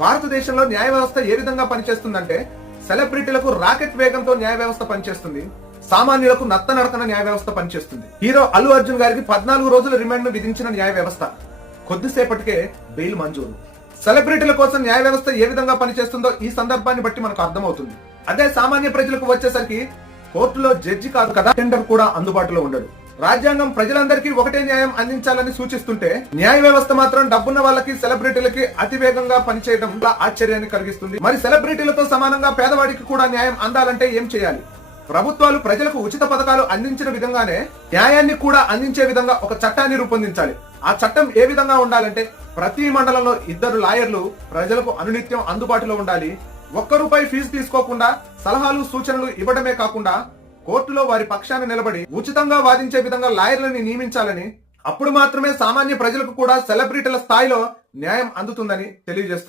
భారతదేశంలో న్యాయ వ్యవస్థ ఏ విధంగా పనిచేస్తుందంటే, సెలబ్రిటీలకు రాకెట్ వేగంతో న్యాయ వ్యవస్థ పనిచేస్తుంది, సామాన్యులకు నత్తనడకన న్యాయ వ్యవస్థ పనిచేస్తుంది. హీరో అల్లు అర్జున్ గారికి 14 రోజుల రిమాండ్ ను విధించిన న్యాయ వ్యవస్థ కొద్దిసేపటికే బెయిల్ మంజూరు. సెలబ్రిటీల కోసం న్యాయ వ్యవస్థ ఏ విధంగా పనిచేస్తుందో ఈ సందర్భాన్ని బట్టి మనకు అర్థమవుతుంది. అదే సామాన్య ప్రజలకు వచ్చేసరికి కోర్టులో జడ్జి కాదు కదా, టెండర్ కూడా అందుబాటులో ఉండడు. రాజ్యాంగం ప్రజలందరికీ ఒకటే న్యాయం అందించాలని సూచిస్తుంటే, న్యాయ వ్యవస్థ మాత్రం డబ్బున్న వాళ్ళకి, సెలబ్రిటీలకి అతి వేగంగా పనిచేయడం ఆశ్చర్యాన్ని కలిగిస్తుంది. మరి సెలబ్రిటీలతో సమానంగా పేదవాడికి కూడా న్యాయం అందాలంటే ఏం చేయాలి? ప్రభుత్వాలు ప్రజలకు ఉచిత పథకాలు అందించిన విధంగానే న్యాయాన్ని కూడా అందించే విధంగా ఒక చట్టాన్ని రూపొందించాలి. ఆ చట్టం ఏ విధంగా ఉండాలంటే, ప్రతి మండలంలో 2 లాయర్లు ప్రజలకు అనునిత్యం అందుబాటులో ఉండాలి. ₹1 ఫీజు తీసుకోకుండా సలహాలు, సూచనలు ఇవ్వడమే కాకుండా కోర్టులో వారి పక్షాన నిలబడి ఉచితంగా వాదించే విధంగా లాయర్లని నియమించాలని. అప్పుడు మాత్రమే సామాన్య ప్రజలకు కూడా సెలబ్రిటీల స్థాయిలో న్యాయం అందుతుందని తెలియజేస్తున్నారు.